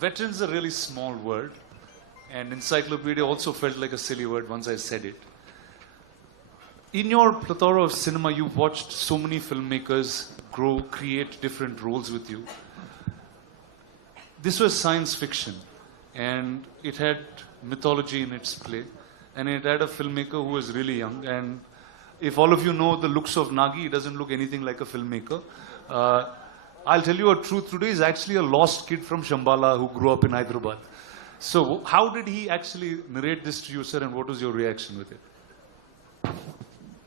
Veteran's a really small word, and encyclopedia also felt like a silly word once I said it. In your plethora of cinema, you've watched so many filmmakers grow, create different roles with you. This was science fiction, and it had mythology in its play, and it had a filmmaker who was really young. And if all of you know the looks of Nagi, he doesn't look anything like a filmmaker. I'll tell you a truth today, he's actually a lost kid from Shambhala who grew up in Hyderabad. So how did he actually narrate this to you, sir, and what was your reaction with it?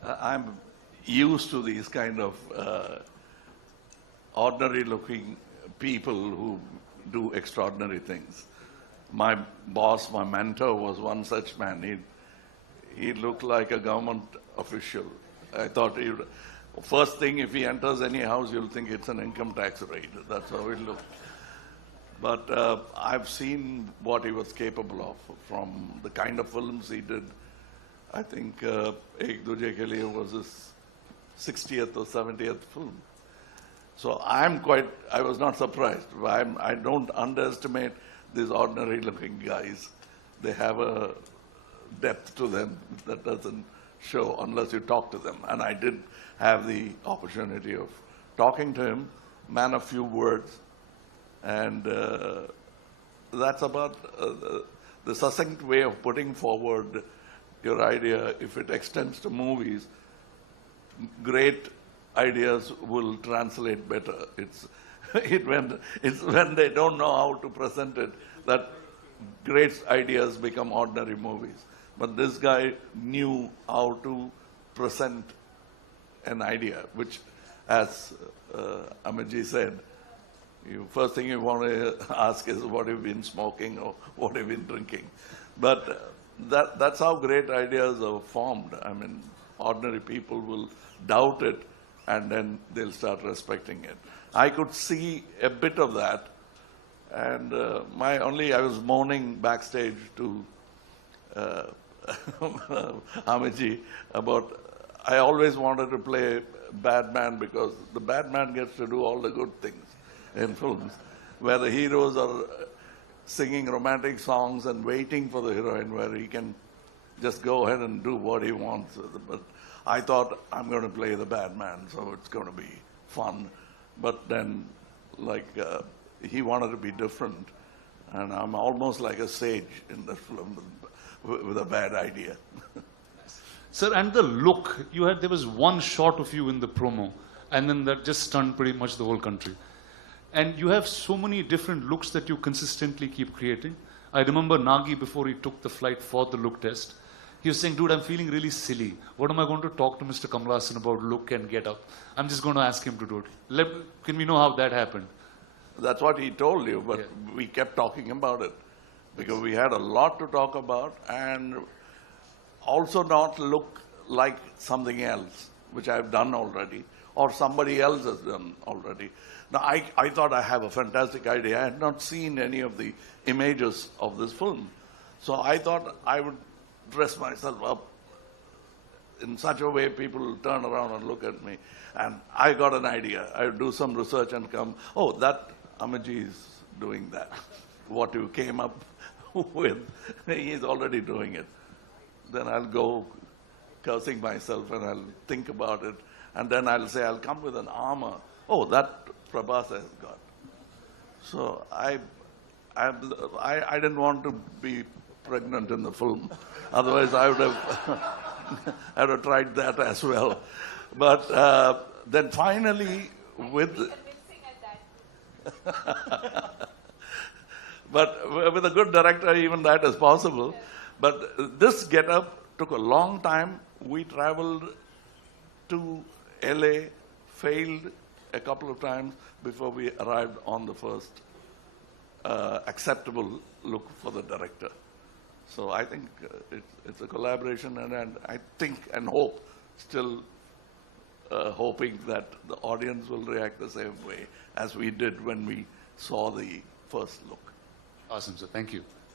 I'm used to these kind of ordinary-looking people who do extraordinary things. My boss, my mentor, was one such man. He looked like a government official. I thought first thing, if he enters any house, you'll think it's an income tax raid. That's how it looked. But I've seen what he was capable of from the kind of films he did. I think Ek Duje Ke Liye was his 60th or 70th film. So I was not surprised. I don't underestimate these ordinary looking guys. They have a depth to them that doesn't show unless you talk to them. And I did have the opportunity of talking to him, man of few words. And that's about the succinct way of putting forward your idea. If it extends to movies, great ideas will translate better. It's when they don't know how to present it that great ideas become ordinary movies. But this guy knew how to present an idea, which, as Amitji said, first thing you want to ask is what have you been smoking or what have you been drinking. But that's how great ideas are formed. I mean, ordinary people will doubt it and then they'll start respecting it. I could see a bit of that, and I was moaning backstage to Amitji about, I always wanted to play bad man because the bad man gets to do all the good things in films, where the heroes are singing romantic songs and waiting for the heroine, where he can just go ahead and do what he wants. But I thought, I'm going to play the bad man, so it's going to be fun. But then, he wanted to be different, and I'm almost like a sage in the film with a bad idea. Sir, and the look, there was one shot of you in the promo, and then that just stunned pretty much the whole country. And you have so many different looks that you consistently keep creating. I remember Nagi, before he took the flight for the look test, he was saying, dude, I'm feeling really silly. What am I going to talk to Mr. Kamal Haasan about look and get up? I'm just going to ask him to do it. Can we know how that happened? That's what he told you, but we kept talking about it because we had a lot to talk about, and also not look like something else, which I've done already, or somebody else has done already. Now, I thought I have a fantastic idea. I had not seen any of the images of this film. So I thought I would dress myself up in such a way people will turn around and look at me. And I got an idea. I would do some research and come, oh, that Amitji is doing that. What you came up with, he's already doing it. Then I'll go cursing myself and I'll think about it. And then I'll say, I'll come with an armor. Oh, that Prabhas has got. So I didn't want to be pregnant in the film. Otherwise, I would have tried that as well. But then finally, but with a good director, even that is possible. But this get-up took a long time. We traveled to LA, failed a couple of times before we arrived on the first acceptable look for the director. So I think it's a collaboration, and I think and hope, still hoping that the audience will react the same way as we did when we saw the first look. Awesome, sir. Thank you.